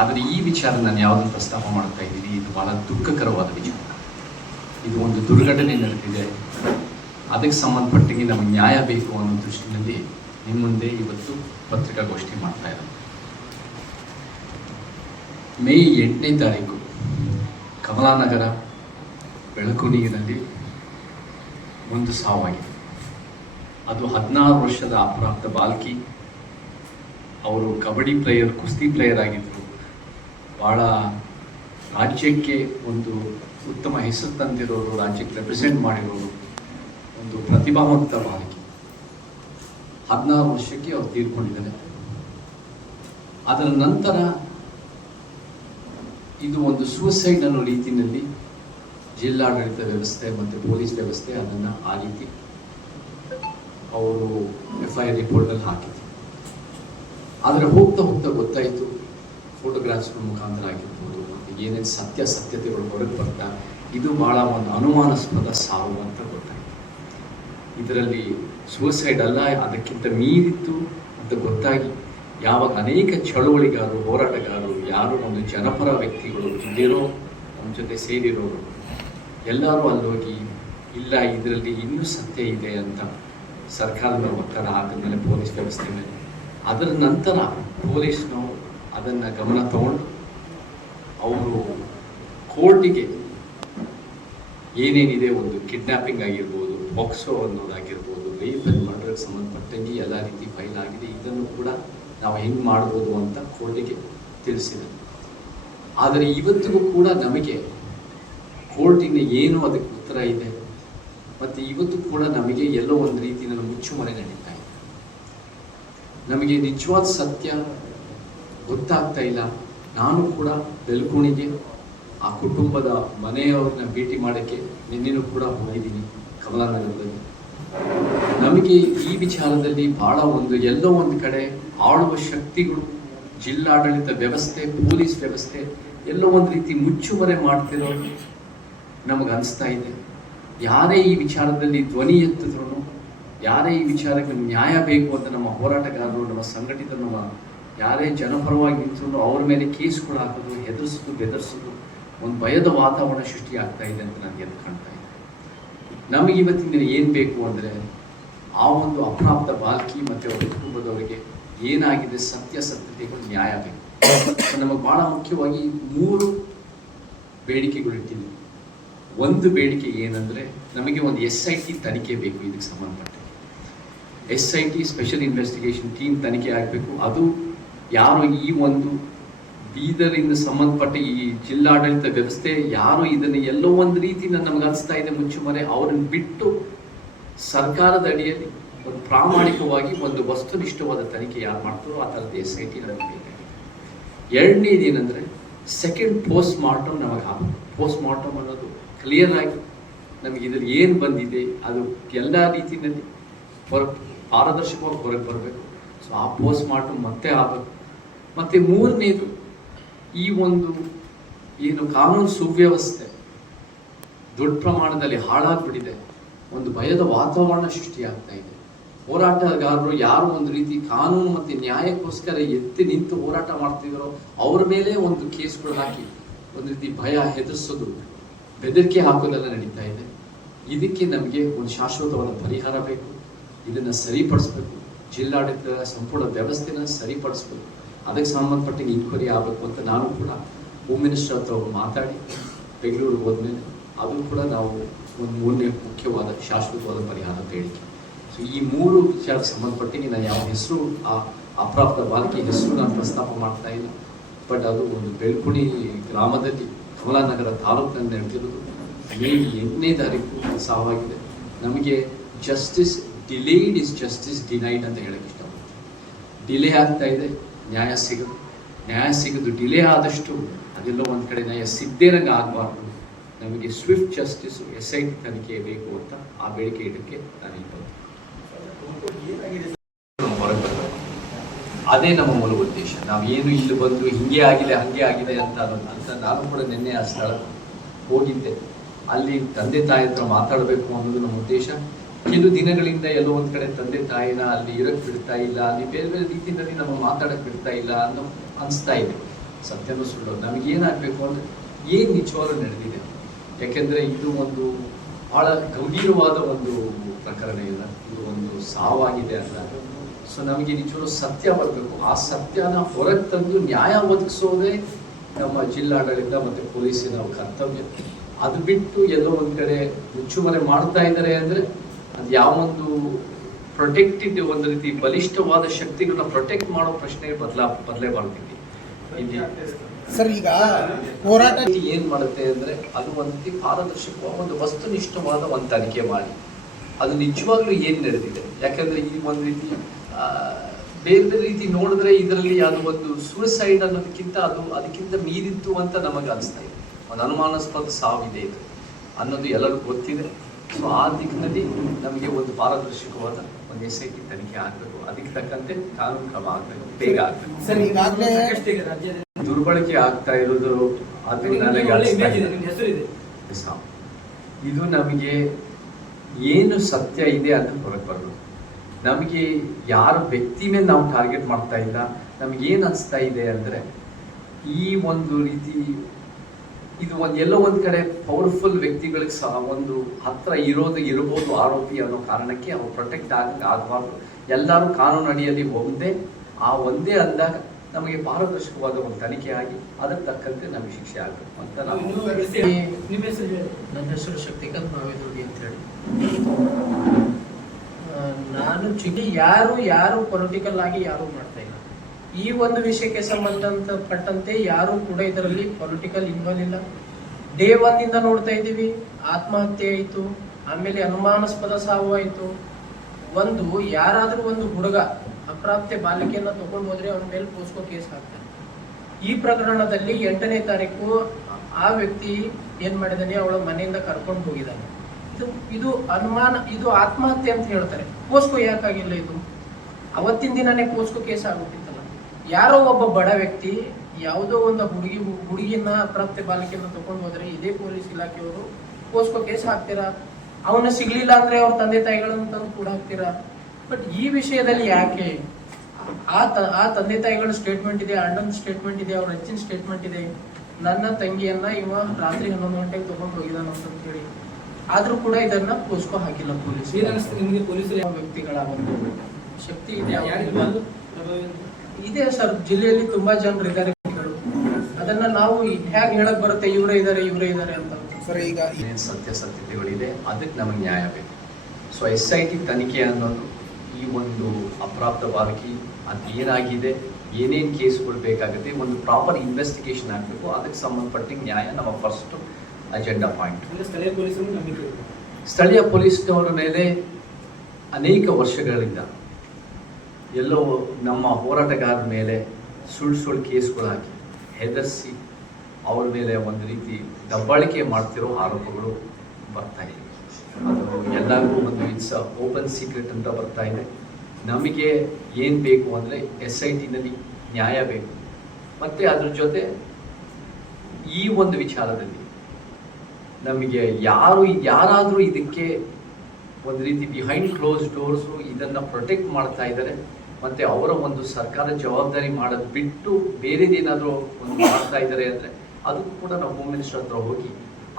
ಆದರೆ ಈ ವಿಚಾರ ನಾನು ಯಾವುದನ್ನು ಪ್ರಸ್ತಾಪ ಮಾಡ್ತಾ ಇದ್ದೀನಿ, ಇದು ಬಹಳ ದುಃಖಕರವಾದ ವಿಚಾರ. ಇದು ಒಂದು ದುರ್ಘಟನೆ ನಡೆದಿದೆ. ಅದಕ್ಕೆ ಸಂಬಂಧಪಟ್ಟಂಗೆ ನಮಗೆ ನ್ಯಾಯ ಬೇಕು ಅನ್ನೋ ದೃಷ್ಟಿನಲ್ಲಿ ನಿಮ್ಮ ಮುಂದೆ ಇವತ್ತು ಪತ್ರಿಕಾಗೋಷ್ಠಿ ಮಾಡ್ತಾ ಇರೋದು. ಮೇ 8ನೇ ತಾರೀಕು ಕಮಲಾನಗರ ಬೆಳಕುಣಿಯಲ್ಲಿ ಒಂದು ಸಾವಾಗಿದೆ. ಅದು 16 ವರ್ಷದ ಅಪ್ರಾಪ್ತ ಬಾಲಕಿ. ಅವರು ಕಬಡ್ಡಿ ಪ್ಲೇಯರ್, ಕುಸ್ತಿ ಪ್ಲೇಯರ್ ಆಗಿದ್ದರು. ಭಾಳ ರಾಜ್ಯಕ್ಕೆ ಒಂದು ಉತ್ತಮ ಹೆಸರು ತಂದಿರೋರು, ರಾಜ್ಯಕ್ಕೆ ರೆಪ್ರೆಸೆಂಟ್ ಮಾಡಿರೋರು, ಒಂದು ಪ್ರತಿಭಾವಂತ ಬಾಲಕಿ. 16 ವರ್ಷಕ್ಕೆ ಅವ್ರು ತೀರ್ಕೊಂಡಿದ್ದಾರೆ. ಅದರ ನಂತರ ಇದು ಒಂದು ಸೂಸೈಡ್ ಅನ್ನೋ ರೀತಿಯಲ್ಲಿ ಜಿಲ್ಲಾಡಳಿತ ವ್ಯವಸ್ಥೆ ಮತ್ತು ಪೊಲೀಸ್ ವ್ಯವಸ್ಥೆ ಅದನ್ನು ಆ ರೀತಿ ಅವರು FIR ರಿಪೋರ್ಟಲ್ಲಿ ಹಾಕಿದ್ರು. ಆದರೆ ಹೋಗ್ತಾ ಹೋಗ್ತಾ ಗೊತ್ತಾಯಿತು, ಫೋಟೋಗ್ರಾಫ್ಸ್ಗಳ ಮುಖಾಂತರ ಆಗಿರ್ಬೋದು, ಮತ್ತು ಏನೇನು ಸತ್ಯತೆಗಳು ಹೊರಗೆ ಬರ್ತಾ ಇದು ಭಾಳ ಒಂದು ಅನುಮಾನಾಸ್ಪದ ಸಾವು ಅಂತ ಗೊತ್ತಾಯಿತು. ಇದರಲ್ಲಿ ಸೂಸೈಡ್ ಅಲ್ಲ, ಅದಕ್ಕಿಂತ ಮೀರಿತ್ತು ಅಂತ ಗೊತ್ತಾಗಿ ಯಾವಾಗ ಅನೇಕ ಚಳುವಳಿಗಾರರು, ಹೋರಾಟಗಾರರು, ಯಾರು ಒಂದು ಜನಪರ ವ್ಯಕ್ತಿಗಳು ಇಲ್ಲಿರೋ ನಮ್ಮ ಜೊತೆ ಸೇರಿರೋರು ಎಲ್ಲರೂ ಅಲ್ಲೋಗಿ ಇಲ್ಲ ಇದರಲ್ಲಿ ಇನ್ನೂ ಸತ್ಯ ಇದೆ ಅಂತ ಸರ್ಕಾರದ ಒತ್ತಡ ಹಾಕಿದ ಮೇಲೆ ಪೊಲೀಸ್ ವ್ಯವಸ್ಥೆ ಮೇಲೆ, ಅದರ ನಂತರ ಪೊಲೀಸ್ನವರು ಅದನ್ನು ಗಮನ ತಗೊಂಡು ಅವರು ಕೋರ್ಟಿಗೆ ಏನೇನಿದೆ, ಒಂದು ಕಿಡ್ನ್ಯಾಪಿಂಗ್ ಆಗಿರ್ಬೋದು, ಬಾಕ್ಸೋ ಅನ್ನೋದಾಗಿರ್ಬೋದು, ರೇಪ್ ಆ್ಯಂಡ್ ಮರ್ಡರ್ಗೆ ಸಂಬಂಧಪಟ್ಟಂಗೆ ಎಲ್ಲ ರೀತಿ ಫೈಲ್ ಆಗಿದೆ, ಇದನ್ನು ಕೂಡ ನಾವು ಹೆಂಗೆ ಮಾಡ್ಬೋದು ಅಂತ ಕೋರ್ಟಿಗೆ ತಿಳಿಸಿದೆ. ಆದರೆ ಇವತ್ತಿಗೂ ಕೂಡ ನಮಗೆ ಕೋರ್ಟಿನ ಏನು ಅದಕ್ಕೆ ಉತ್ತರ ಇದೆ, ಮತ್ತು ಇವತ್ತು ಕೂಡ ನಮಗೆ ಎಲ್ಲೋ ಒಂದು ರೀತಿಯಲ್ಲಿ ಮುಚ್ಚುಮರೆ ನಡೀತಾ ಇದೆ. ನಮಗೆ ನಿಜವಾದ ಸತ್ಯ ಗೊತ್ತಾಗ್ತಾ ಇಲ್ಲ. ನಾನು ಕೂಡ ಬೆಳ್ಕುಣಿಗೆ ಆ ಕುಟುಂಬದ ಮನೆಯವ್ರನ್ನ ಭೇಟಿ ಮಾಡೋಕ್ಕೆ ನಿನ್ನೆನೂ ಕೂಡ ಹೋಗಿದ್ದೀನಿ ಕಮಲಾನಗರದಲ್ಲಿ. ನಮಗೆ ಈ ವಿಚಾರದಲ್ಲಿ ಭಾಳ ಎಲ್ಲೋ ಒಂದು ಕಡೆ ಆಳುವ ಶಕ್ತಿಗಳು, ಜಿಲ್ಲಾಡಳಿತ ವ್ಯವಸ್ಥೆ, ಪೊಲೀಸ್ ವ್ಯವಸ್ಥೆ ಎಲ್ಲೋ ಒಂದು ರೀತಿ ಮುಚ್ಚುಮರೆ ಮಾಡ್ತಿರೋ ನಮಗೆ ಅನಿಸ್ತಾ ಇದೆ. ಯಾರೇ ಈ ವಿಚಾರದಲ್ಲಿ ಧ್ವನಿ ಎತ್ತಿದ್ರು, ಯಾರೇ ಈ ವಿಚಾರಕ್ಕೆ ನ್ಯಾಯ ಬೇಕು ಅಂತ ನಮ್ಮ ಹೋರಾಟಗಾರರು, ನಮ್ಮ ಸಂಘಟಿತ, ನಮ್ಮ ಯಾರೇ ಜನಪರವಾಗಿ ನಿಂತರು ಅವ್ರ ಮೇಲೆ ಕೇಸ್ಗಳು ಹಾಕೋದು, ಹೆದರ್ಸೋದು, ಬೆದರ್ಸೋದು, ಒಂದು ಭಯದ ವಾತಾವರಣ ಸೃಷ್ಟಿ ಆಗ್ತಾ ಇದೆ ಅಂತ ನನಗೆ ಅದು ಕಾಣ್ತಾ ಇದೆ. ನಮಗೆ ಇವತ್ತಿನ ದಿನ ಏನು ಬೇಕು ಅಂದರೆ ಆ ಒಂದು ಅಪ್ರಾಪ್ತ ಬಾಲಕಿ ಮತ್ತು ಅವರ ಕುಟುಂಬದವರಿಗೆ ಏನಾಗಿದೆ ಸತ್ಯತೆಗಳು ನ್ಯಾಯ ಬೇಕು. ನಮಗೆ ಭಾಳ ಮುಖ್ಯವಾಗಿ 3 ಬೇಡಿಕೆಗಳಿಟ್ಟಿದ್ದೀವಿ. ಒಂದು ಬೇಡಿಕೆ ಏನಂದರೆ ನಮಗೆ ಒಂದು SIT ತನಿಖೆ ಬೇಕು. ಇದಕ್ಕೆ ಸಂಬಂಧಪಟ್ಟ SIT ಸ್ಪೆಷಲ್ ಇನ್ವೆಸ್ಟಿಗೇಷನ್ ಟೀಮ್ ತನಿಖೆ ಆಗಬೇಕು. ಅದು ಯಾರು ಈ ಒಂದು ಬೀದರಿಂದ ಸಂಬಂಧಪಟ್ಟ ಈ ಜಿಲ್ಲಾಡಳಿತ ವ್ಯವಸ್ಥೆ ಯಾರು ಇದನ್ನು ಎಲ್ಲೋ ಒಂದು ರೀತಿ ನಮಗೆ ಅನಿಸ್ತಾ ಇದೆ ಮುಚ್ಚುಮರೆ, ಅವ್ರನ್ನ ಬಿಟ್ಟು ಸರ್ಕಾರದ ಅಡಿಯಲ್ಲಿ ಒಂದು ಪ್ರಾಮಾಣಿಕವಾಗಿ ಒಂದು ವಸ್ತುನಿಷ್ಠವಾದ ತನಿಖೆ ಯಾರು ಮಾಡ್ತಾರೋ ಆ ಥರದ SIT ನಮಗೆ ಬೇಕಾಗಿದೆ. ಎರಡನೇದು ಏನಂದರೆ ಸೆಕೆಂಡ್ ಪೋಸ್ಟ್ ಮಾರ್ಟಮ್ ನಮಗೆ ಆಗಬೇಕು. ಪೋಸ್ಟ್ ಮಾರ್ಟಮ್ ಅನ್ನೋದು ಕ್ಲಿಯರ್ ಆಗಿ ನಮಗೆ ಇದರಲ್ಲಿ ಏನು ಬಂದಿದೆ ಅದು ಎಲ್ಲ ರೀತಿಯಲ್ಲಿ ಪಾರದರ್ಶಕವಾಗಿ ಹೊರಗೆ ಬರಬೇಕು. ಸೊ ಆ ಪೋಸ್ಟ್ ಮಾರ್ಟಮ್ ಮತ್ತೆ ಆಗಬೇಕು. ಮತ್ತು ಮೂರನೇದು ಈ ಒಂದು ಏನು ಕಾನೂನು ಸುವ್ಯವಸ್ಥೆ ದೊಡ್ಡ ಪ್ರಮಾಣದಲ್ಲಿ ಹಾಳಾಗ್ಬಿಟ್ಟಿದೆ, ಒಂದು ಭಯದ ವಾತಾವರಣ ಸೃಷ್ಟಿಯಾಗ್ತಾ ಇದೆ. ಹೋರಾಟಗಾರರು ಯಾರು ಒಂದು ರೀತಿ ಕಾನೂನು ಮತ್ತು ನ್ಯಾಯಕ್ಕೋಸ್ಕರ ಎತ್ತಿ ನಿಂತು ಹೋರಾಟ ಮಾಡ್ತಿದ್ದಾರೋ ಅವ್ರ ಮೇಲೆ ಒಂದು ಕೇಸ್ಗಳು ಹಾಕಿ ಒಂದು ರೀತಿ ಭಯ, ಹೆದರ್ಸೋದು, ಬೆದರಿಕೆ ಹಾಕೋದೆಲ್ಲ ನಡೀತಾ ಇದೆ. ಇದಕ್ಕೆ ನಮಗೆ ಒಂದು ಶಾಶ್ವತವಾದ ಪರಿಹಾರ ಬೇಕು. ಇದನ್ನು ಸರಿಪಡಿಸ್ಬೇಕು. ಜಿಲ್ಲಾಡಳಿತ ಸಂಪೂರ್ಣ ವ್ಯವಸ್ಥೆನ ಸರಿಪಡಿಸ್ಬೇಕು. ಅದಕ್ಕೆ ಸಂಬಂಧಪಟ್ಟಂಗೆ ಇನ್ಕ್ವೈರಿ ಆಗಬೇಕು ಅಂತ ನಾನು ಕೂಡ ಹೋಮ್ ಮಿನಿಸ್ಟರ್ ಹತ್ರ ಮಾತಾಡಿ ಬೆಂಗಳೂರಿಗೆ ಹೋದ್ಮೇಲೆ ಅದು ಕೂಡ ನಾವು ಒಂದು 3ನೇ ಮುಖ್ಯವಾದ ಶಾಶ್ವತವಾದ ಪರಿಹಾರ ಬೇಡಿಕೆ. ಸೊ ಈ 3 ವಿಚಾರಕ್ಕೆ ಸಂಬಂಧಪಟ್ಟಂಗೆ ನಾನು ಯಾವ ಹೆಸರು, ಆ ಅಪ್ರಾಪ್ತ ಬಾಲಕಿ ಹೆಸರು ನಾನು ಪ್ರಸ್ತಾಪ ಮಾಡ್ತಾ ಇಲ್ಲ. ಬಟ್ ಅದು ಒಂದು ಬೆಳ್ಕುಣಿ ಗ್ರಾಮದಲ್ಲಿ ಕಮಲಾನಗರ ತಾಲೂಕಿನಲ್ಲಿ ನಡೆದಿರೋದು. ಮೇ 8ನೇ ತಾರೀಕು ಸಾವಾಗಿದೆ. ನಮಗೆ justice delayed is justice denied ಅಂತ ಹೇಳಕ್ಕೆ ಇಷ್ಟಪಡ್ತೀನಿ. ಡಿಲೇ ಆಗ್ತಾ ಇದೆ, ನ್ಯಾಯ ಸಿಗೋದು ಡಿಲೇ ಆದಷ್ಟು ಅದೆಲ್ಲ ಒಂದು ಕಡೆ ನ್ಯಾಯ ಸಿದ್ದೇರಂಗೆ ಆಗಬಾರ್ದು. ನಮಗೆ ಸ್ವಿಫ್ಟ್ ಜಸ್ಟಿಸು SIT ತನಿಖೆ ಬೇಕು ಅಂತ ಆ ಬೇಡಿಕೆ ಇಡಕ್ಕೆ ನಾನು ಹೊರಗೆ ಬರಬೇಕು. ಅದೇ ನಮ್ಮ ಮೂಲ ಉದ್ದೇಶ. ನಾವೇನು ಇಲ್ಲಿ ಬಂದು ಹಿಂಗೆ ಆಗಿದೆ ಹಂಗೆ ಆಗಿದೆ ಅಂತ ನಾನು ಕೂಡ ನಿನ್ನೆ ಆ ಸ್ಥಳ ಹೋಗಿದ್ದೆ. ಅಲ್ಲಿ ತಂದೆ ತಾಯಿ ಹತ್ರ ಮಾತಾಡಬೇಕು ಅನ್ನೋದು ನಮ್ಮ ಉದ್ದೇಶ. ಕೆಲವು ದಿನಗಳಿಂದ ಎಲ್ಲೋ ಒಂದು ಕಡೆ ತಂದೆ ತಾಯಿನ ಅಲ್ಲಿ ಇರಕ್ಕೆ ಬಿಡ್ತಾ ಇಲ್ಲ, ಅಲ್ಲಿ ಬೇರೆ ಬೇರೆ ರೀತಿಯಲ್ಲಿ ನಮ್ಮ ಮಾತಾಡಕ್ಕೆ ಬಿಡ್ತಾ ಇಲ್ಲ ಅನ್ನೋ ಅನಿಸ್ತಾ ಇದೆ. ಸತ್ಯನೂ ಸುಳ್ಳು. ನಮಗೇನಾಗಬೇಕು ಅಂದರೆ ಏನು ನಿಜವಾಗ್ಲೂ ನಡೆದಿದೆ. ಯಾಕೆಂದರೆ ಇದು ಒಂದು ಭಾಳ ಗಂಭೀರವಾದ ಒಂದು ಪ್ರಕರಣ ಇಲ್ಲ, ಇದು ಒಂದು ಸಾವಾಗಿದೆ ಅಂದಾಗ ಸೊ ನಮಗೆ ನಿಜವಾಗ್ಲೂ ಸತ್ಯ ಬರಬೇಕು. ಆ ಸತ್ಯನ ಹೊರಗೆ ತಂದು ನ್ಯಾಯ ಒದಗಿಸೋದೇ ನಮ್ಮ ಜಿಲ್ಲಾಡಳಿತ ಮತ್ತು ಪೊಲೀಸಿನ ಕರ್ತವ್ಯ. ಅದು ಬಿಟ್ಟು ಎಲ್ಲೋ ಒಂದು ಕಡೆ ಮುಚ್ಚುಮರೆ ಮಾಡ್ತಾ ಇದ್ದಾರೆ ಅಂದರೆ ಅದು ಯಾವೊಂದು ಪ್ರೊಟೆಕ್ಟಿವ್ ಒಂದು ರೀತಿ ಬಲಿಷ್ಠವಾದ ಶಕ್ತಿಗಳನ್ನ ಪ್ರೊಟೆಕ್ಟ್ ಮಾಡೋ ಪ್ರಶ್ನೆ ಬದಲೇಬಾರ್ದಿದೆ ಇಲ್ಲಿ. ಸರ್, ಈಗ ಹೋರಾಟ ಏನ್ ಮಾಡುತ್ತೆ ಅಂದ್ರೆ ಅದು ಒಂದು ರೀತಿ ಪಾರದರ್ಶಕವಾದ ಒಂದು ವಸ್ತುನಿಷ್ಠವಾದ ಒಂದು ತನಿಖೆ ಮಾಡಿ ಅದು ನಿಜವಾಗ್ಲೂ ಏನ್ ನಡೆದಿದೆ. ಯಾಕಂದ್ರೆ ಈ ಒಂದು ರೀತಿ ಬೇರೆ ಬೇರೆ ರೀತಿ ನೋಡಿದ್ರೆ ಇದರಲ್ಲಿ ಅದು ಒಂದು ಸೂಸೈಡ್ ಅನ್ನೋದಕ್ಕಿಂತ ಅದಕ್ಕಿಂತ ಮೀರಿತ್ತು ಅಂತ ನಮಗೆ ಅನಿಸ್ತಾ ಇದೆ. ಒಂದು ಅನುಮಾನಾಸ್ಪದ ಸಾವಿದೆ ಇದು ಅನ್ನೋದು ಎಲ್ಲರಿಗೂ ಗೊತ್ತಿದೆ. ಸೊ ಆ ದಿಕ್ಕಿನಲ್ಲಿ ನಮಗೆ ಒಂದು ಪಾರದರ್ಶಕವಾದ ಒಂದು SIT ತನಿಖೆ ಆಗಬೇಕು. ಅದಕ್ಕೆ ತಕ್ಕಂತೆ ಕಾನೂನು ಕ್ರಮ ಆಗಬೇಕು, ಬೇಗ ಆಗಬೇಕು. ಸರ್, ಈಗಾಗಲೇ ದುರ್ಬಳಕೆ ಆಗ್ತಾ ಇರೋದು ಅದು ನನಗೆ ಇದು ನಮಗೆ ಏನು ಸತ್ಯ ಇದೆ ಅಂತ ಹೊರಗೆ ಬರಬೇಕು. ನಮಗೆ ಯಾರ ವ್ಯಕ್ತಿ ಮೇಲೆ ನಾವು ಟಾರ್ಗೆಟ್ ಮಾಡ್ತಾ ಇಲ್ಲ. ನಮಗೇನು ಅನಿಸ್ತಾ ಇದೆ ಅಂದರೆ ಈ ಒಂದು ರೀತಿ ಇದು ಎಲ್ಲೋ ಒಂದು ಕಡೆ ಪವರ್ಫುಲ್ ವ್ಯಕ್ತಿಗಳಿಗೆ ಸಹ ಒಂದು ಹತ್ರ ಇರ್ಬೋದು ಆರೋಪಿ ಅನ್ನೋ ಕಾರಣಕ್ಕೆ ಅವ್ರು ಪ್ರೊಟೆಕ್ಟ್ ಆಗಬಾರ್ದು. ಎಲ್ಲರೂ ಕಾನೂನು ಅಡಿಯಲ್ಲಿ ಒಂದೇ ಅಂದಾಗ ನಮಗೆ ಪಾರದರ್ಶಕವಾದ ಒಂದು ತನಿಖೆ ಆಗಿ ಅದಕ್ಕೆ ತಕ್ಕಂತೆ ನಮಗೆ ಶಿಕ್ಷೆ ಆಗಬೇಕು ಅಂತ ನಾವು. ನನ್ನ ಹೆಸರು ಶಕ್ತಿಕಾಂತ್ ನಾವೇದುರ್ಗಿ ಅಂತ ಹೇಳಿ. ನಾನು ಯಾರು ಪೊಲಿಟಿಕಲ್ ಆಗಿ ಯಾರು ಮಾಡ್ತಾ ಇಲ್ಲ. ಈ ಒಂದು ವಿಷಯಕ್ಕೆ ಸಂಬಂಧಪಟ್ಟಂತೆ ಯಾರು ಕೂಡ ಇದರಲ್ಲಿ ಪೊಲಿಟಿಕಲ್ ಇನ್ವಾಲ್ವ್ ಇಲ್ಲ. ಡೇ 1 ಇಂದ ನೋಡ್ತಾ ಇದ್ದೀವಿ. ಆತ್ಮಹತ್ಯೆ ಆಯಿತು, ಆಮೇಲೆ ಅನುಮಾನಾಸ್ಪದ ಸಾವು ಆಯಿತು. ಯಾರಾದ್ರೂ ಒಂದು ಹುಡುಗ ಅಪ್ರಾಪ್ತ ಬಾಲಿಕೆಯನ್ನ ತಗೊಂಡು ಹೋದ್ರೆ ಅವನ ಮೇಲೆ ಪೋಸ್ಕೋ ಕೇಸ್ ಹಾಕ್ತಾರೆ. ಈ ಪ್ರಕರಣದಲ್ಲಿ 8ನೇ ತಾರೀಕು ಆ ವ್ಯಕ್ತಿ ಏನ್ ಮಾಡಿದಾನೆ, ಅವಳ ಮನೆಯಿಂದ ಕರ್ಕೊಂಡು ಹೋಗಿದ್ದಾನೆ. ಇದು ಆತ್ಮಹತ್ಯೆ ಅಂತ ಹೇಳ್ತಾರೆ. ಪೋಸ್ಕೋ ಯಾಕಾಗಿಲ್ಲ? ಇದು ಅವತ್ತಿನ ದಿನನೇ ಪೋಸ್ಕೋ ಕೇಸ್ ಆಗುತ್ತಿತ್ತಲ್ಲ. ಯಾರೋ ಒಬ್ಬ ಬಡ ವ್ಯಕ್ತಿ ಯಾವುದೋ ಒಂದು ಹುಡುಗಿನ ಅಪ್ರಾಪ್ತ ಬಾಲಿಕೆಯನ್ನ ತಗೊಂಡು ಹೋದ್ರೆ ಇದೇ ಪೊಲೀಸ್ ಇಲಾಖೆಯವರು ಪೋಸ್ಕೋ ಕೇಸ್ ಹಾಕ್ತೀರಾ? ಅವನ ಸಿಗ್ಲಿಲ್ಲ ಅಂದ್ರೆ ಅವ್ರ ತಂದೆ ತಾಯಿಗಳನ್ನು ತಂದು ಕೂಡ ಹಾಕ್ತೀರಾ? ಬಟ್ ಈ ವಿಷಯದಲ್ಲಿ ಯಾಕೆ ಆ ತಂದೆ ತಾಯಿಗಳ ಸ್ಟೇಟ್ಮೆಂಟ್ ಇದೆ, ಅಣ್ಣನ ಸ್ಟೇಟ್ಮೆಂಟ್ ಇದೆ, ಅವ್ರ ಅಜ್ಜಿನ ಸ್ಟೇಟ್ಮೆಂಟ್ ಇದೆ. ನನ್ನ ತಂಗಿಯನ್ನ ಇವ ರಾತ್ರಿ 11 ಗಂಟೆಗೆ ತಗೊಂಡು ಹೋಗಿದಾನ ಅಂತ ಹೇಳಿ, ಆದ್ರೂ ಕೂಡ ಇದನ್ನ ಪೋಸ್ಕೋ ಹಾಕಿಲ್ಲ ಪೊಲೀಸ್. ವ್ಯಕ್ತಿಗಳ ಒಂದು ಶಕ್ತಿ ಇದೆ ಸರ್. ಜಿಲ್ಲೆಯಲ್ಲಿ ತುಂಬಾ ಜನರು ಇದ್ದಾರೆ. ಅದನ್ನ ನಾವು ಹೇಗೆ ಹೇಳಕ್ ಬರುತ್ತೆ ಇವರೇ ಇದ್ದಾರೆ ಅಂತ. ಸರ್, ಈಗ ಏನೇನು ಸತ್ಯತೆಗಳಿದೆ ಅದಕ್ಕೆ ನಮಗೆ ನ್ಯಾಯ ಬೇಕು. ಸೊ SIT ತನಿಖೆ ಅನ್ನೋದು ಈ ಒಂದು ಅಪ್ರಾಪ್ತ ಬಾಲಕಿ ಅದು ಏನಾಗಿದೆ, ಏನೇನು ಕೇಸ್ಗಳು ಬೇಕಾಗುತ್ತೆ, ಒಂದು ಪ್ರಾಪರ್ ಇನ್ವೆಸ್ಟಿಗೇಷನ್ ಆಗಬೇಕು. ಅದಕ್ಕೆ ಸಂಬಂಧಪಟ್ಟಿಗೆ ನ್ಯಾಯ ನಮ್ಮ ಫಸ್ಟ್ ಅಜೆಂಡಾ ಪಾಯಿಂಟ್. ಸ್ಥಳೀಯ ಪೊಲೀಸ್ನವರ ಮೇಲೆ ಅನೇಕ ವರ್ಷಗಳಿಂದ ಎಲ್ಲೋ ನಮ್ಮ ಹೋರಾಟಗಾರರ ಮೇಲೆ ಸುಳ್ಳು ಕೇಸ್ಗಳು ಹಾಕಿ ಹೆದರಿಸಿ ಅವ್ರ ಮೇಲೆ ಒಂದು ರೀತಿ ದಬ್ಬಾಳಿಕೆ ಮಾಡ್ತಿರೋ ಆರೋಪಗಳು ಬರ್ತಾ ಇದೆ. ಅದು ಎಲ್ಲರಿಗೂ ಒಂದು ಇಟ್ಸ್ ಓಪನ್ ಸೀಕ್ರೆಟ್ ಅಂತ ಬರ್ತಾ ಇದೆ. ನಮಗೆ ಏನು ಬೇಕು ಅಂದರೆ SITನಲ್ಲಿ ನ್ಯಾಯ ಬೇಕು. ಮತ್ತು ಅದ್ರ ಜೊತೆ ಈ ಒಂದು ವಿಚಾರದಲ್ಲಿ ನಮಗೆ ಯಾರಾದರೂ ಇದಕ್ಕೆ ಒಂದು ರೀತಿ ಬಿಹೈಂಡ್ ಕ್ಲೋಸ್ ಡೋರ್ಸು ಇದನ್ನು ಪ್ರೊಟೆಕ್ಟ್ ಮಾಡ್ತಾ ಇದ್ದಾರೆ ಮತ್ತು ಅವರ ಒಂದು ಸರ್ಕಾರ ಜವಾಬ್ದಾರಿ ಮಾಡೋದು ಬಿಟ್ಟು ಬೇರೆದೇನಾದರೂ ಒಂದು ಮಾಡ್ತಾ ಇದ್ದಾರೆ ಅಂದರೆ ಅದಕ್ಕೂ ಕೂಡ ನಾವು ಹೋಮ್ ಮಿನಿಸ್ಟರ್ ಹತ್ರ ಹೋಗಿ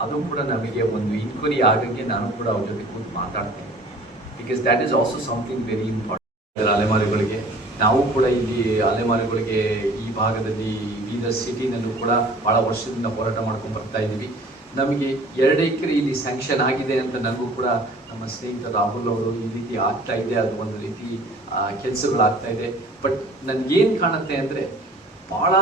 ಅದು ಕೂಡ ನಮಗೆ ಒಂದು ಇನ್ಕ್ವೈರಿ ಆಗಂಗೆ ನಾನು ಕೂಡ ಅವ್ರ ಜೊತೆ ಕೂತು ಮಾತಾಡ್ತೇನೆ. Because that is also something very important. ಅಲೆಮಾರಿಗಳಿಗೆ ನಾವು ಕೂಡ ಇಲ್ಲಿ ಅಲೆಮಾರಿಗಳಿಗೆ ಈ ಭಾಗದಲ್ಲಿ ಬೀದರ್ ಸಿಟಿನಲ್ಲೂ ಕೂಡ ಭಾಳ ವರ್ಷದಿಂದ ಹೋರಾಟ ಮಾಡ್ಕೊಂಡು ಬರ್ತಾ ಇದ್ದೀವಿ. ನಮಗೆ 2 ಎಕರೆ ಇಲ್ಲಿ ಸ್ಯಾಂಕ್ಷನ್ ಆಗಿದೆ ಅಂತ ನನಗೂ ಕೂಡ ನಮ್ಮ ಸ್ನೇಹಿತ ರಾಹುಲ್ ಅವರು ಈ ರೀತಿ ಆಗ್ತಾ ಇದೆ, ಅದು ಒಂದು ರೀತಿ ಕೆಲಸಗಳಾಗ್ತಾ ಇದೆ. ಬಟ್ ನನಗೇನು ಕಾಣುತ್ತೆ ಅಂದರೆ ಭಾಳ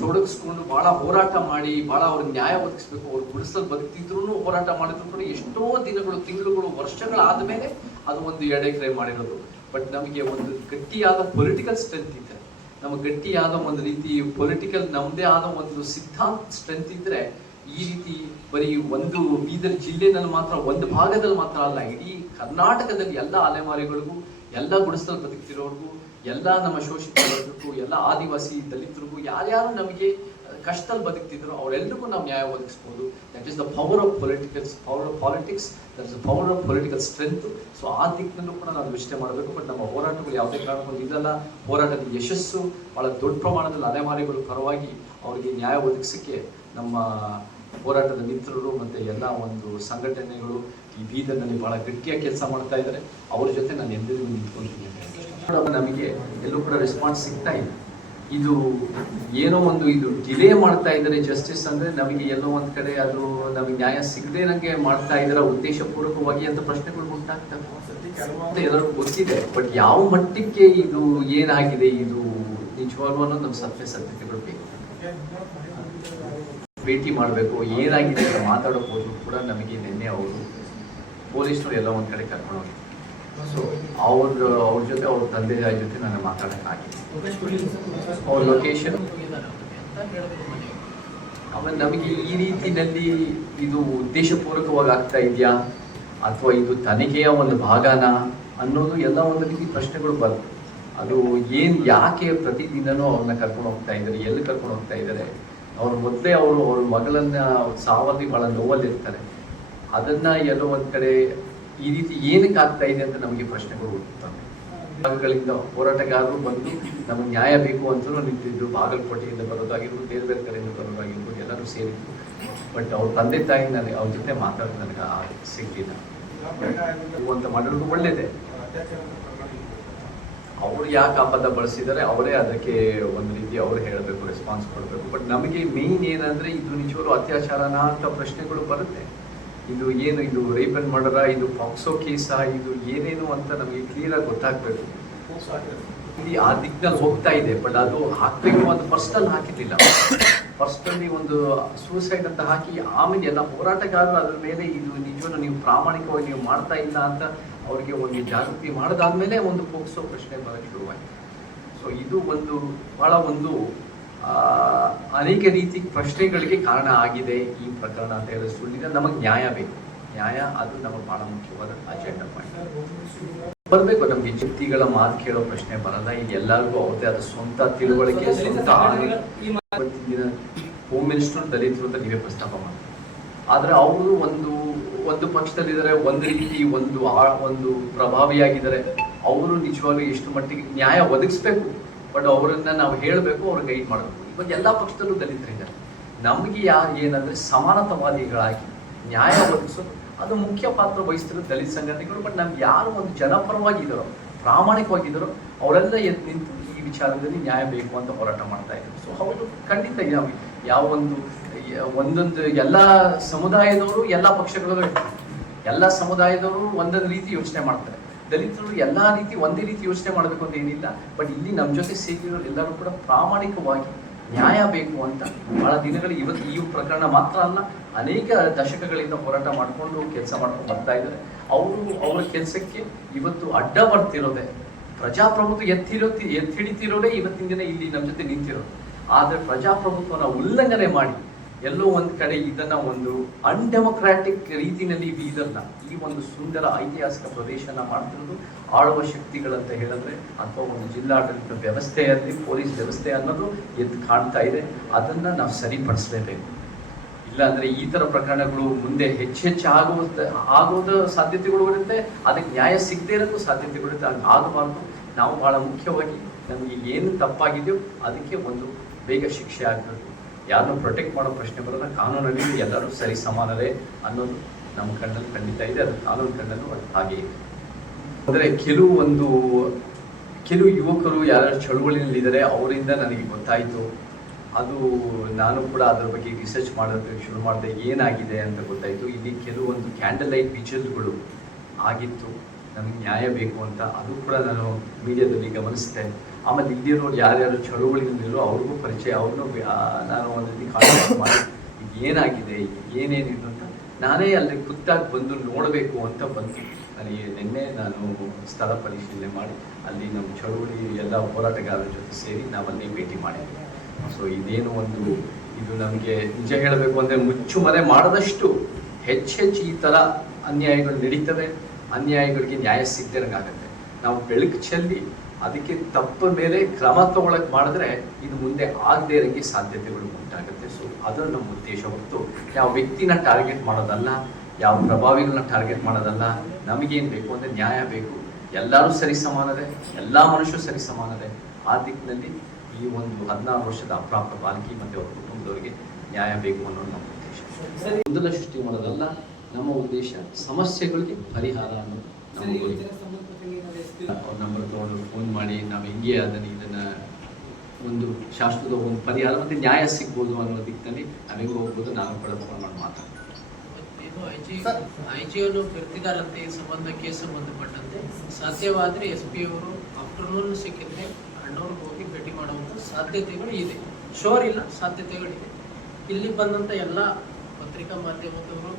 ತೊಡಗಿಸ್ಕೊಂಡು ಭಾಳ ಹೋರಾಟ ಮಾಡಿ ಭಾಳ ಅವ್ರಿಗೆ ನ್ಯಾಯ ಒದಗಿಸ್ಬೇಕು. ಅವ್ರು ಗುಡಿಸಲು ಬದುಕ್ತಿದ್ರು ಹೋರಾಟ ಮಾಡಿದ್ರು ಕೂಡ ಎಷ್ಟೋ ದಿನಗಳು, ತಿಂಗಳುಗಳು, ವರ್ಷಗಳಾದ ಮೇಲೆ ಅದು ಒಂದು 2 ಎಕರೆ ಮಾಡಿರೋದು. ಬಟ್ ನಮಗೆ ಒಂದು ಗಟ್ಟಿಯಾದ ಪೊಲಿಟಿಕಲ್ ಸ್ಟ್ರೆಂತ್ ಇದೆ, ನಮಗೆ ಗಟ್ಟಿಯಾದ ಒಂದು ರೀತಿ ಪೊಲಿಟಿಕಲ್ ನಮ್ಮದೇ ಆದ ಒಂದು ಸಿದ್ಧಾಂತ ಸ್ಟ್ರೆಂತ್ ಇದ್ದರೆ ಈ ರೀತಿ ಬರೀ ಒಂದು ಬೀದರ್ ಜಿಲ್ಲೆನಲ್ಲಿ ಮಾತ್ರ, ಒಂದು ಭಾಗದಲ್ಲಿ ಮಾತ್ರ ಅಲ್ಲ, ಇಡೀ ಕರ್ನಾಟಕದಲ್ಲಿ ಎಲ್ಲ ಅಲೆಮಾರಿಗಳಿಗೂ, ಎಲ್ಲ ಗುಡಿಸಲು ಬದುಕ್ತಿರೋರ್ಗೂ, ಎಲ್ಲ ನಮ್ಮ ಶೋಷಿತ ವರ್ಗಕ್ಕೂ, ಎಲ್ಲ ಆದಿವಾಸಿ ದಲಿತರಿಗೂ, ಯಾರ್ಯಾರು ನಮಗೆ ಕಷ್ಟದಲ್ಲಿ ಬದುಕ್ತಿದ್ರು ಅವರೆಲ್ಲರಿಗೂ ನಾವು ನ್ಯಾಯ ಒದಗಿಸ್ಬೋದು. That is the power of politics, that is the power of political strength. So ಆ ದಿಕ್ಕಿನಲ್ಲೂ ಕೂಡ ನಾವು ಯೋಚನೆ ಮಾಡಬೇಕು. ಬಟ್ ನಮ್ಮ ಹೋರಾಟಗಳು ಯಾವುದೇ ಕಾರಣಕ್ಕೂ ನಿಲ್ಲಲ್ಲ. ಹೋರಾಟದ ಯಶಸ್ಸು ಬಹಳ ದೊಡ್ಡ ಪ್ರಮಾಣದಲ್ಲಿ ಅಲೆಮಾರಿಗಳ ಪರವಾಗಿ ಅವರಿಗೆ ನ್ಯಾಯ ಒದಗಿಸೋಕ್ಕೆ ನಮ್ಮ ಹೋರಾಟದ ಮಿತ್ರರು ಮತ್ತು ಎಲ್ಲ ಒಂದು ಸಂಘಟನೆಗಳು ಈ ಬೀದರ್ನಲ್ಲಿ ಬಹಳ ಗಟ್ಟಿಯಾಗಿ ಕೆಲಸ ಮಾಡ್ತಾ ಇದ್ದಾರೆ. ಅವ್ರ ಜೊತೆ ನಾನು ಎಂದಿಗೂ ನಿಂತ್ಕೊಂಡಿದ್ದೀನಿ. ನಮಗೆ ಎಲ್ಲೂ ಕೂಡ ರೆಸ್ಪಾನ್ಸ್ ಸಿಗ್ತಾ ಇಲ್ಲ. ಇದು ಏನೋ ಒಂದು ಇದು ಡಿಲೇ ಮಾಡ್ತಾ ಇದ್ದಾರೆ ಜಸ್ಟಿಸ್ ಅಂದರೆ ನಮಗೆ ಎಲ್ಲೋ ಒಂದು ಕಡೆ ಅದು ನಮಗೆ ನ್ಯಾಯ ಸಿಗದೆ ನಂಗೆ ಮಾಡ್ತಾ ಇದ್ದಾರೆ ಉದ್ದೇಶಪೂರ್ವಕವಾಗಿ ಅಂತ ಪ್ರಶ್ನೆಗಳು ಉಂಟಾಗ್ತವೆ ಅಂತ ಎಲ್ಲರಿಗೂ ಗೊತ್ತಿದೆ. ಬಟ್ ಯಾವ ಮಟ್ಟಕ್ಕೆ ಇದು ಏನಾಗಿದೆ ಇದು ನಿಜವಾಗ್ಲೂ ಅನ್ನೋದು ನಮ್ಮ ಸತ್ಯತೆಗಳು ಬೇಕು. ಭೇಟಿ ಮಾಡಬೇಕು, ಏನಾಗಿದೆ ಅಂತ ಮಾತಾಡೋದು ಕೂಡ ನಮಗೆ ನಿನ್ನೆ ಅವರು ಪೊಲೀಸ್ನವರು ಎಲ್ಲ ಒಂದು ಕಡೆ ಕರ್ಕೊಂಡು ಹೋಗಿ, ಸೊ ಅವ್ರ ಜೊತೆ ಅವ್ರ ತಂದೆ ಜೊತೆ ನಾನು ಮಾತಾಡೋಕ್ಕಾಗಿದೆ. ಅವ್ರ ಲೊಕೇಶನ್ ಆಮೇಲೆ ನಮಗೆ ಈ ರೀತಿಯಲ್ಲಿ ಇದು ಉದ್ದೇಶಪೂರ್ವಕವಾಗಿ ಆಗ್ತಾ ಇದೆಯಾ ಅಥವಾ ಇದು ತನಿಖೆಯ ಒಂದು ಭಾಗನ ಅನ್ನೋದು ಎಲ್ಲ ಒಂದು ರೀತಿ ಪ್ರಶ್ನೆಗಳು ಬರ್ತವೆ. ಅದು ಯಾಕೆ ಪ್ರತಿದಿನನೂ ಅವ್ರನ್ನ ಕರ್ಕೊಂಡು ಹೋಗ್ತಾ ಇದ್ದಾರೆ, ಎಲ್ಲಿ ಕರ್ಕೊಂಡು ಹೋಗ್ತಾ ಇದ್ದಾರೆ, ಅವ್ರ ಮೊದಲೇ ಅವ್ರ ಮಗಳನ್ನ ಸಾವಲ್ಲಿ ಬಹಳ ನೋವಲ್ಲಿರ್ತಾರೆ. ಅದನ್ನ ಎಲ್ಲೋ ಒಂದ್ ಕಡೆ ಈ ರೀತಿ ಏನಕ್ಕೆ ಆಗ್ತಾ ಇದೆ ಅಂತ ನಮಗೆ ಪ್ರಶ್ನೆಗಳು ಹುಟ್ಟುತ್ತವೆ. ಭಾಗಗಳಿಂದ ಹೋರಾಟಗಾರರು ಬಂದು ನಮಗೆ ನ್ಯಾಯ ಬೇಕು ಅಂತಲೂ ನಿಂತಿದ್ರು. ಬಾಗಲಕೋಟೆಯಿಂದ ಬರೋದಾಗಿರ್ಬೋದು, ಬೇರೆ ಬೇರೆ ಕಡೆಯಿಂದ ಬರೋದಾಗಿರ್ಬೋದು, ಎಲ್ಲರೂ ಸೇರಿದ್ರು. ಬಟ್ ಅವ್ರ ತಂದೆ ತಾಯಿ ನನಗೆ ಅವ್ರ ಜೊತೆ ಮಾತಾಡೋದು ನನಗೆ ಸಿಗ್ಲಿಲ್ಲ. ಅಂತ ಮಾಡೋದು ಒಳ್ಳೇದೇ. ಅವ್ರು ಯಾಕೆ ಆ ಪದ ಬಳಸಿದ್ದಾರೆ ಅವರೇ ಅದಕ್ಕೆ ಒಂದು ರೀತಿ ಅವ್ರು ಹೇಳಬೇಕು, ರೆಸ್ಪಾನ್ಸ್ ಕೊಡಬೇಕು. ಬಟ್ ನಮಗೆ ಮೇನ್ ಏನಂದ್ರೆ ಇದು ನಿಜವಾಗ್ಲೂ ಅತ್ಯಾಚಾರನ ಅಂತ ಪ್ರಶ್ನೆಗಳು ಬರುತ್ತೆ. ಇದು ಏನು, ಇದು ರೇಪ್ ಅಂಡ್ ಮರ್ಡರ, ಇದು ಪಾಕ್ಸೋ ಕೇಸಾ, ಇದು ಏನೇನು ಅಂತ ನಮಗೆ ಕ್ಲಿಯರ್ ಆಗಿ ಗೊತ್ತಾಗ್ಬೇಕು. ಇಲ್ಲಿ ಆ ದಿಕ್ಕಿನಲ್ಲಿ ಹೋಗ್ತಾ ಇದೆ. ಬಟ್ ಅದು ಹಾಕ್ಬೇಕು ಅಂತ ಫಸ್ಟಲ್ಲಿ ಹಾಕಿರ್ಲಿಲ್ಲ. ಫಸ್ಟಲ್ಲಿ ಒಂದು ಸೂಸೈಡ್ ಅಂತ ಹಾಕಿ ಆಮೇಲೆ ಎಲ್ಲ ಹೋರಾಟಗಾರರು ಅದ್ರ ಮೇಲೆ ಇದು ನಿಜವನ್ನು ನೀವು ಪ್ರಾಮಾಣಿಕವಾಗಿ ನೀವು ಮಾಡ್ತಾ ಇಲ್ಲ ಅಂತ ಅವರಿಗೆ ಒಂದು ಜಾಗೃತಿ ಮಾಡಿದಾದ್ಮೇಲೆ ಒಂದು ಪೋಕ್ಸೋ ಪ್ರಶ್ನೆ ಬರೋಕ್ಕೆ ಶುರುವಾಯಿತು. ಸೊ ಇದು ಒಂದು ಬಹಳ ಒಂದು ಅನೇಕ ರೀತಿ ಪ್ರಶ್ನೆಗಳಿಗೆ ಕಾರಣ ಆಗಿದೆ ಈ ಪ್ರಕರಣ ಅಂತ ಹೇಳಿ ಸುಳ್ಳಿದೆ. ನಮಗೆ ನ್ಯಾಯ ಬೇಕು. ನ್ಯಾಯ ಅದು ನಮಗೆ ಬಹಳ ಮುಖ್ಯವಾದ ಅಜೆಂಡಾ ಪಾಯಿಂಟ್ ಬರಬೇಕು. ನಮ್ಗೆ ವ್ಯಕ್ತಿಗಳ ಮಾತು ಕೇಳೋ ಪ್ರಶ್ನೆ ಬರಲ್ಲ. ಇಲ್ಲಿ ಎಲ್ಲರಿಗೂ ಅವ್ರದ್ದೇ ಆದ ಸ್ವಂತ ತಿಳುವಳಿಕೆ, ಸ್ವಂತ ಹೋಮ್ ಮಿನಿಸ್ಟರ್ ದಲಿತರು ಅಂತ ನೀವೇ ಪ್ರಸ್ತಾಪ ಮಾಡಿ. ಆದ್ರೆ ಅವರು ಒಂದು ಪಕ್ಷದಲ್ಲಿದ್ದಾರೆ, ಒಂದು ರೀತಿ ಒಂದು ಪ್ರಭಾವಿಯಾಗಿದ್ದಾರೆ. ಅವರು ನಿಜವಾಗ್ಲೂ ಎಷ್ಟು ಮಟ್ಟಿಗೆ ನ್ಯಾಯ ಒದಗಿಸ್ಬೇಕು, ಬಟ್ ಅವರನ್ನ ನಾವು ಹೇಳಬೇಕು, ಅವ್ರ ಗೈಡ್ ಮಾಡಬೇಕು. ಇವಾಗ ಎಲ್ಲಾ ಪಕ್ಷದಲ್ಲೂ ದಲಿತರಿದ್ದಾರೆ. ನಮಗೆ ಏನಂದ್ರೆ ಸಮಾನತಾವಾದಿಗಳಾಗಿ ನ್ಯಾಯ ಒದಗಿಸೋದು ಅದು ಮುಖ್ಯ ಪಾತ್ರ ವಹಿಸ್ತಿರೋ ದಲಿತ ಸಂಘಟನೆಗಳು. ಬಟ್ ನಮ್ಗೆ ಯಾರು ಒಂದು ಜನಪರವಾಗಿದ್ದಾರೋ, ಪ್ರಾಮಾಣಿಕವಾಗಿದ್ದಾರೋ ಅವರೆಲ್ಲ ಎದ್ದು ನಿಂತು ಈ ವಿಚಾರದಲ್ಲಿ ನ್ಯಾಯ ಬೇಕು ಅಂತ ಹೋರಾಟ ಮಾಡ್ತಾ ಇದ್ರು. ಸೊ ಹೌದು, ಖಂಡಿತ ಯಾವ ಒಂದೊಂದು ಎಲ್ಲ ಸಮುದಾಯದವರು ಎಲ್ಲ ಪಕ್ಷಗಳಲ್ಲೂ ಇರ್ತಾರೆ. ಎಲ್ಲ ಸಮುದಾಯದವರು ಒಂದೊಂದು ರೀತಿ ಯೋಚನೆ ಮಾಡ್ತಾರೆ. ದಲಿತರು ಎಲ್ಲಾ ರೀತಿ ಒಂದೇ ರೀತಿ ಯೋಚನೆ ಮಾಡಬೇಕು ಅಂತ ಏನಿಲ್ಲ. ಬಟ್ ಇಲ್ಲಿ ನಮ್ಮ ಜೊತೆ ಸೇರಿರೋರು ಎಲ್ಲರೂ ಕೂಡ ಪ್ರಾಮಾಣಿಕವಾಗಿ ನ್ಯಾಯ ಬೇಕು ಅಂತ ಬಹಳ ದಿನಗಳು ಇವತ್ತು ಈ ಪ್ರಕರಣ ಮಾತ್ರ ಅಲ್ಲ, ಅನೇಕ ದಶಕಗಳಿಂದ ಹೋರಾಟ ಮಾಡಿಕೊಂಡು ಕೆಲಸ ಮಾಡ್ಕೊಂಡು ಬರ್ತಾ ಇದ್ದಾರೆ. ಅವರ ಕೆಲಸಕ್ಕೆ ಇವತ್ತು ಅಡ್ಡ ಬರ್ತಿರೋದೆ ಪ್ರಜಾಪ್ರಭುತ್ವ ಎತ್ತಿಡಿತಿರೋದೇ ಇವತ್ತಿನ ದಿನ ಇಲ್ಲಿ ನಮ್ಮ ಜೊತೆ ನಿಂತಿರೋದು. ಆದ್ರೆ ಪ್ರಜಾಪ್ರಭುತ್ವನ ಉಲ್ಲಂಘನೆ ಮಾಡಿ ಎಲ್ಲೋ ಒಂದ್ ಕಡೆ ಇದನ್ನ ಒಂದು ಅನ್ಡೆಮೊಕ್ರಾಟಿಕ್ ರೀತಿಯಲ್ಲಿ ಬೀದರ್ನ ಈ ಒಂದು ಸುಂದರ ಐತಿಹಾಸಿಕ ಪ್ರದೇಶನ ಮಾಡ್ತಿರೋದು ಆಳುವ ಶಕ್ತಿಗಳಂತ ಹೇಳಿದ್ರೆ ಅಥವಾ ಒಂದು ಜಿಲ್ಲಾಡಳಿತ ವ್ಯವಸ್ಥೆಯಲ್ಲಿ ಪೊಲೀಸ್ ವ್ಯವಸ್ಥೆ ಅನ್ನೋದು ಎದ್ದು ಕಾಣ್ತಾ ಇದೆ. ಅದನ್ನ ನಾವು ಸರಿಪಡಿಸಲೇಬೇಕು. ಇಲ್ಲಾಂದ್ರೆ ಈ ತರ ಪ್ರಕರಣಗಳು ಮುಂದೆ ಹೆಚ್ಚೆಚ್ಚು ಆಗೋದ ಸಾಧ್ಯತೆಗಳು ಇರುತ್ತೆ. ಅದಕ್ಕೆ ನ್ಯಾಯ ಸಿಗದೇ ಇರೋದು ಸಾಧ್ಯತೆಗಳು ಇರುತ್ತೆ. ಅದು ಆಗಬಾರ್ದು. ನಾವು ಬಹಳ ಮುಖ್ಯವಾಗಿ ನಮಗೆ ಏನು ತಪ್ಪಾಗಿದೆಯೋ ಅದಕ್ಕೆ ಒಂದು ಬೇಗ ಶಿಕ್ಷೆ ಆಗಬೇಕು. ಯಾರನ್ನು ಪ್ರೊಟೆಕ್ಟ್ ಮಾಡೋ ಪ್ರಶ್ನೆ ಬರೋಲ್ಲ. ಕಾನೂನಲ್ಲಿ ಎಲ್ಲರೂ ಸರಿ ಸಮಾನರೇ ಅನ್ನೋದು ನಮ್ಮ ಕಣ್ಣಲ್ಲಿ ಖಂಡಿತ ಇದೆ. ಅದು ಕಾನೂನು ಕಣ್ಣಲ್ಲೂ ಅದು ಹಾಗೆ ಇದೆ. ಅಂದರೆ ಕೆಲವು ಯುವಕರು ಯಾರು ಚಳುವಳಿಯಲ್ಲಿದ್ದಾರೆ ಅವರಿಂದ ನನಗೆ ಗೊತ್ತಾಯಿತು. ಅದು ನಾನು ಕೂಡ ಅದರ ಬಗ್ಗೆ ರಿಸರ್ಚ್ ಮಾಡೋದಕ್ಕೆ ಶುರು ಮಾಡಿದೆ. ಏನಾಗಿದೆ ಅಂತ ಗೊತ್ತಾಯಿತು. ಇಲ್ಲಿ ಕೆಲವೊಂದು ಕ್ಯಾಂಡಲ್ ಲೈಟ್ ವಿಜುವಲ್ಗಳು ಆಗಿತ್ತು. ನಮಗೆ ನ್ಯಾಯ ಬೇಕು ಅಂತ ಅದು ಕೂಡ ನಾನು ಮೀಡಿಯಾದಲ್ಲಿ ಗಮನಿಸಿದೆ. ಆಮೇಲೆ ಇಲ್ಲಿರೋರು ಯಾರ್ಯಾರು ಚಳುವಳಿಯಲ್ಲಿರೋ ಅವ್ರಿಗೂ ಪರಿಚಯ, ಅವ್ರನ್ನೂ ನಾನು ಒಂದು ರೀತಿ ಕಾಂಟ್ಯಾಕ್ಟ್ ಮಾಡಿ ಇದು ಏನಾಗಿದೆ, ಏನೇನಿದೆ ಅಂತ ನಾನೇ ಅಲ್ಲಿ ಖುದ್ದಾಗಿ ಬಂದು ನೋಡಬೇಕು ಅಂತ ಬಂದು ನನಗೆ ನಿನ್ನೆ ನಾನು ಸ್ಥಳ ಪರಿಶೀಲನೆ ಮಾಡಿ ಅಲ್ಲಿ ನಮ್ಮ ಚಳುವಳಿ ಎಲ್ಲ ಹೋರಾಟಗಾರರ ಜೊತೆ ಸೇರಿ ನಾವಲ್ಲಿ ಭೇಟಿ ಮಾಡಿದ್ವಿ. ಸೊ ಇದೇನು ಇದು ನಮಗೆ ನಿಜ ಹೇಳಬೇಕು ಅಂದರೆ ಮುಚ್ಚುಮರೆ ಮಾಡದಷ್ಟು ಹೆಚ್ಚೆಚ್ಚು ಈ ಥರ ಅನ್ಯಾಯಗಳು ನಡೀತವೆ. ಅನ್ಯಾಯಗಳಿಗೆ ನ್ಯಾಯ ಸಿಗದಿರಂಗಾಗತ್ತೆ. ನಾವು ಬೆಳಕು ಚೆಲ್ಲಿ ಅದಕ್ಕೆ ತಪ್ಪ ಮೇಲೆ ಕ್ರಮ ತಗೊಳಕ್ ಮಾಡಿದ್ರೆ ಇದು ಮುಂದೆ ಆಗದೇ ಇರೋಕ್ಕೆ ಸಾಧ್ಯತೆಗಳು ಉಂಟಾಗುತ್ತೆ. ಸೊ ಅದು ನಮ್ಮ ಉದ್ದೇಶ ಹೊರತು ಯಾವ ವ್ಯಕ್ತಿನ ಟಾರ್ಗೆಟ್ ಮಾಡೋದಲ್ಲ, ಯಾವ ಪ್ರಭಾವಿಗಳನ್ನ ಟಾರ್ಗೆಟ್ ಮಾಡೋದಲ್ಲ. ನಮಗೇನು ಬೇಕು ಅಂದರೆ ನ್ಯಾಯ ಬೇಕು. ಎಲ್ಲರೂ ಸರಿ ಸಮಾನದೆ, ಎಲ್ಲ ಮನುಷ್ಯರು ಸರಿ ಸಮಾನದೆ. ಆ ದಿಕ್ಕಿನಲ್ಲಿ ಈ ಒಂದು 16 ವರ್ಷದ ಅಪ್ರಾಪ್ತ ಬಾಲಕಿ ಮತ್ತು ಅವ್ರ ಕುಟುಂಬದವರಿಗೆ ನ್ಯಾಯ ಬೇಕು ಅನ್ನೋದು ನಮ್ಮ ಉದ್ದೇಶ. ಗೊಂದಲ ಸೃಷ್ಟಿ ಮಾಡೋದಲ್ಲ ನಮ್ಮ ಉದ್ದೇಶ, ಸಮಸ್ಯೆಗಳಿಗೆ ಪರಿಹಾರ ಅನ್ನೋದು ನಮ್ಮ ಗುರಿ. ಅವ್ರ ನಂಬರ್ ತಗೊಂಡು ಫೋನ್ ಮಾಡಿ ನಾವು ಹಿಂಗೆ ಅದನ್ನು ಇದನ್ನ ಒಂದು ಶಾಶ್ವತ ಒಂದು ಪರಿಹಾರ ಮತ್ತೆ ನ್ಯಾಯ ಸಿಗ್ಬೋದು ಅನ್ನೋ ದಿಕ್ಕಿನಲ್ಲಿ ನಾವೆಂಗೆ ಹೋಗ್ಬೋದು. ನಾನು ಕೂಡ ಫೋನ್ ಮಾಡಿ ಮಾತಾಡ್ತೀನಿ. ಐಜಿಯನ್ನು ಕರೆದಿದ್ದಾರಂತೆ ಈ ಸಂಬಂಧಕ್ಕೆ ಸಂಬಂಧಪಟ್ಟಂತೆ. ಸಾಧ್ಯವಾದರೆ SP ಅವರು ಆಫ್ಟರ್ನೂನ್ ಸಿಕ್ಕಿದ್ರೆ ಅಣ್ಣವ್ರಿಗೆ ಹೋಗಿ ಭೇಟಿ ಮಾಡುವಂಥ ಸಾಧ್ಯತೆಗಳು ಇದೆ. ಶೋರ್ ಇಲ್ಲ, ಸಾಧ್ಯತೆಗಳಿದೆ. ಇಲ್ಲಿ ಬಂದಂಥ ಎಲ್ಲ ಪತ್ರಿಕಾ ಮಾಧ್ಯಮದವರು